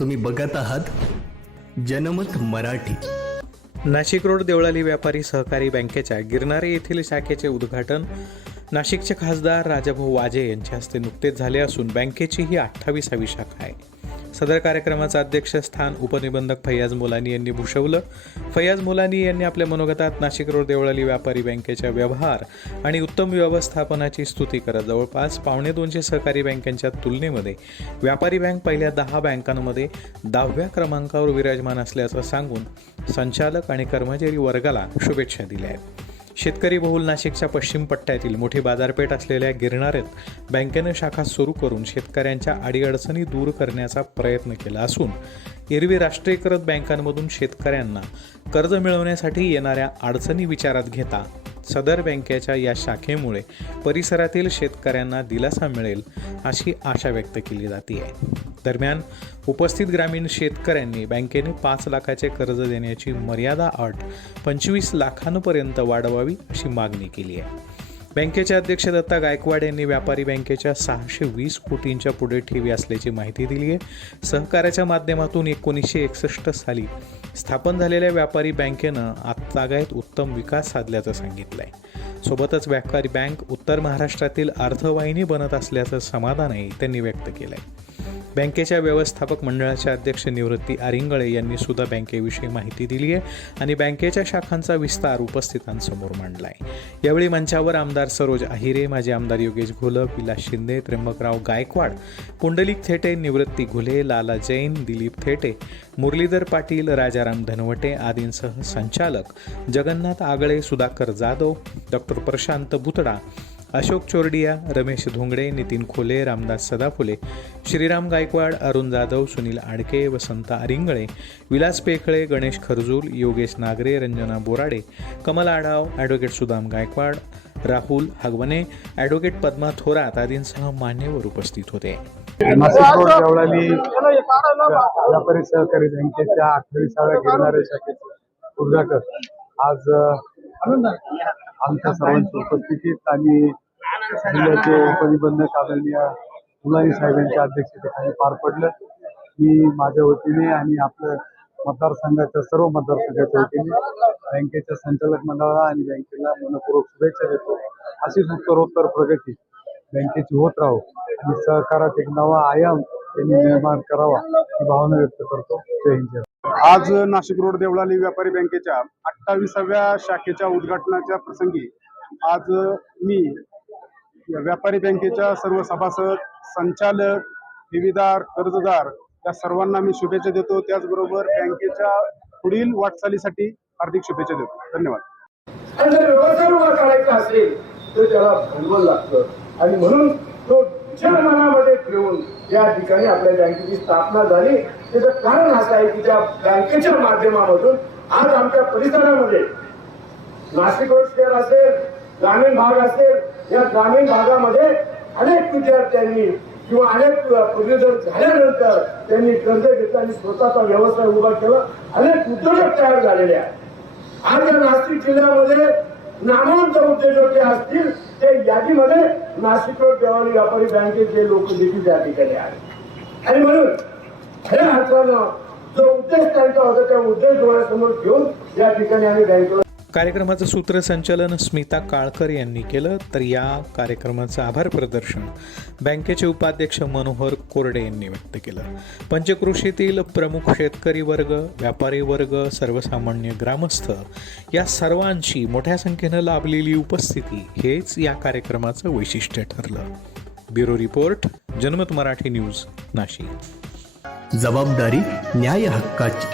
तुम्ही बघत आहात जनमत मराठी. नाशिक रोड देवळाली व्यापारी सहकारी बँकेच्या गिरणारे येथील शाखेचे उद्घाटन नाशिकचे खासदार राजाभाऊ वाजे यांच्या हस्ते नुकतेच झाले असून बँकेची ही अठ्ठावीसावी शाखा आहे. सदर कार्यक्रमाचं अध्यक्षस्थान उपनिबंधक फैयाज मोलानी यांनी भूषवलं. फैयाज मोलानी यांनी आपल्या मनोगतात नाशिक रोड देवळाली व्यापारी बँकेच्या व्यवहार आणि उत्तम व्यवस्थापनाची स्तुती करत जवळपास पावणे दोनशे सहकारी बँकांच्या तुलनेमध्ये व्यापारी बँक पहिल्या दहा बँकांमध्ये दहाव्या क्रमांकावर विराजमान असल्याचं सांगून संचालक आणि कर्मचारी वर्गाला शुभेच्छा दिल्या आहेत. शेतकरी बहुल नाशिकच्या पश्चिम पट्ट्यातील मोठी बाजारपेठ असलेल्या गिरणाऱ्यात बँकेनं शाखा सुरू करून शेतकऱ्यांच्या अडीअडचणी दूर करण्याचा प्रयत्न केला असून एरवी राष्ट्रीयकृत बँकांमधून शेतकऱ्यांना कर्ज मिळवण्यासाठी येणाऱ्या अडचणी विचारात घेता सदर बँकेच्या या शाखेमुळे परिसरातील शेतकऱ्यांना दिलासा मिळेल अशी आशा व्यक्त केली जाते. आहे दरम्यान उपस्थित ग्रामीण शेतकऱ्यांनी बँकेने पाच लाखाचे कर्ज देण्याची मर्यादा अट पंचवीस लाखांपर्यंत वाढवावी अशी मागणी केली आहे. बँकेचे अध्यक्ष दत्ता गायकवाड यांनी व्यापारी बँकेच्या सहाशे वीस कोटींच्या पुढे ठेवी असल्याची माहिती दिली आहे. सहकार्याच्या माध्यमातून एकोणीसशे एकसष्ट साली स्थापन झालेल्या व्यापारी बँकेनं आजतागायत उत्तम विकास साधल्याचं सांगितलं आहे सोबतच व्यापारी बँक उत्तर महाराष्ट्रातील अर्थवाहिनी बनत असल्याचं समाधानही त्यांनी व्यक्त केलं आहे बँकेच्या व्यवस्थापक मंडळाचे अध्यक्ष निवृत्ती आरिंगळे यांनी सुद्धा बँकेविषयी माहिती दिली आहे आणि बँकेच्या शाखांचा विस्तार उपस्थितांसमोर मांडला आहे यावेळी मंचावर आमदार सरोज आहिरे माजी आमदार योगेश घोलप विलास शिंदे त्र्यंबकराव गायकवाड पुंडलिक थेटे निवृत्ती घुले लाला जैन दिलीप थेटे मुरलीधर पाटील राजाराम धनवटे आदींसह संचालक Jagannath Agale Sudhakar Jadhav doctor Prashant Butada Ashok Chordiya Ramesh Dhongade Nitin Khole Ramdas Sadaphule Shriram Gaikwad Arun Jadhav Sunil Adke Vasant Aringale Vilas Pekhale Ganesh Kharjul Yogesh Nagare Ranjana Borade Kamal Adhav advocate Sudam Gaikwad Rahul Hagawane advocate Padma Thorat आदींसह मान्यवर उपस्थित होते. व्यापारी सहकारी बँकेच्या अठ्ठावीसाव्या शाखेचे उद्घाटन आज आमच्या सर्वांच्या उपस्थितीत आणि जिल्ह्याचे उपनिबंधक आदरणीय मुलानी साहेबांच्या अध्यक्षतेखाली पार पडलं. मी माझ्या वतीने आणि आपल्या मतदारसंघाच्या सर्व मतदारसंघाच्या वतीने बँकेच्या संचालक मंडळाला आणि बँकेला मनपूर्वक शुभेच्छा देतो. अशीच उत्तरोत्तर प्रगती बँकेची होत राहो आणि सहकारात एक नवा आयाम त्यांनी निर्माण करावा ही भावना व्यक्त करतो. जय हिंद. आज नाशिक रोड देवळाली व्यापारी बँकेच्या अठ्ठावीसाव्या शाखेच्या उद्घाटनाच्या प्रसंगी आज मी व्यापारी बँकेच्या सर्व सभासद संचालक ठेवीदार कर्जदार या सर्वांना मी शुभेच्छा देतो. त्याचबरोबर बँकेच्या पुढील वाटचालीसाठी हार्दिक शुभेच्छा देतो. धन्यवाद. आणि जर व्यवसाय उभा काढायचा असेल तर त्याला भांडवल लागतं. आणि म्हणून तो विचार मनामध्ये ठेवून या ठिकाणी आपल्या बँकेची स्थापना झाली. त्याचं कारण असं आहे की त्या बँकेच्या माध्यमामधून आज आमच्या परिसरामध्ये नाशिक रोड शहर असेल ग्रामीण भाग असेल या ग्रामीण भागामध्ये अनेक विद्यार्थ्यांनी किंवा अनेक पदवीधर झाल्यानंतर त्यांनी कर्ज घेतलं आणि स्वतःचा व्यवसाय उभा केला अनेक उद्योजक तयार झालेले आहेत. आज या नाशिक जिल्ह्यामध्ये नामवंत उद्योजक जे असतील ते यादीमध्ये नाशिक रोड देवानी व्यापारी बँकेचे लोक देखील त्या ठिकाणी आहेत. आणि म्हणून खऱ्या अर्थानं जो उद्देश त्यांचा होता त्या उद्देश डोळ्यासमोर घेऊन या ठिकाणी आम्ही बँकेला कार्यक्रमाचं सूत्रसंचालन स्मिता काळकर यांनी केलं तर या कार्यक्रमाचं आभार प्रदर्शन बँकेचे उपाध्यक्ष मनोहर कोरडे यांनी व्यक्त केलं. पंचकृषीतील प्रमुख शेतकरी वर्ग व्यापारी वर्ग सर्वसामान्य ग्रामस्थ या सर्वांची मोठ्या संख्येनं लाभलेली उपस्थिती हेच या कार्यक्रमाचं वैशिष्ट्य ठरलं. ब्युरो रिपोर्ट जनमत मराठी न्यूज नाशिक. जबाबदारी न्याय हक्काची.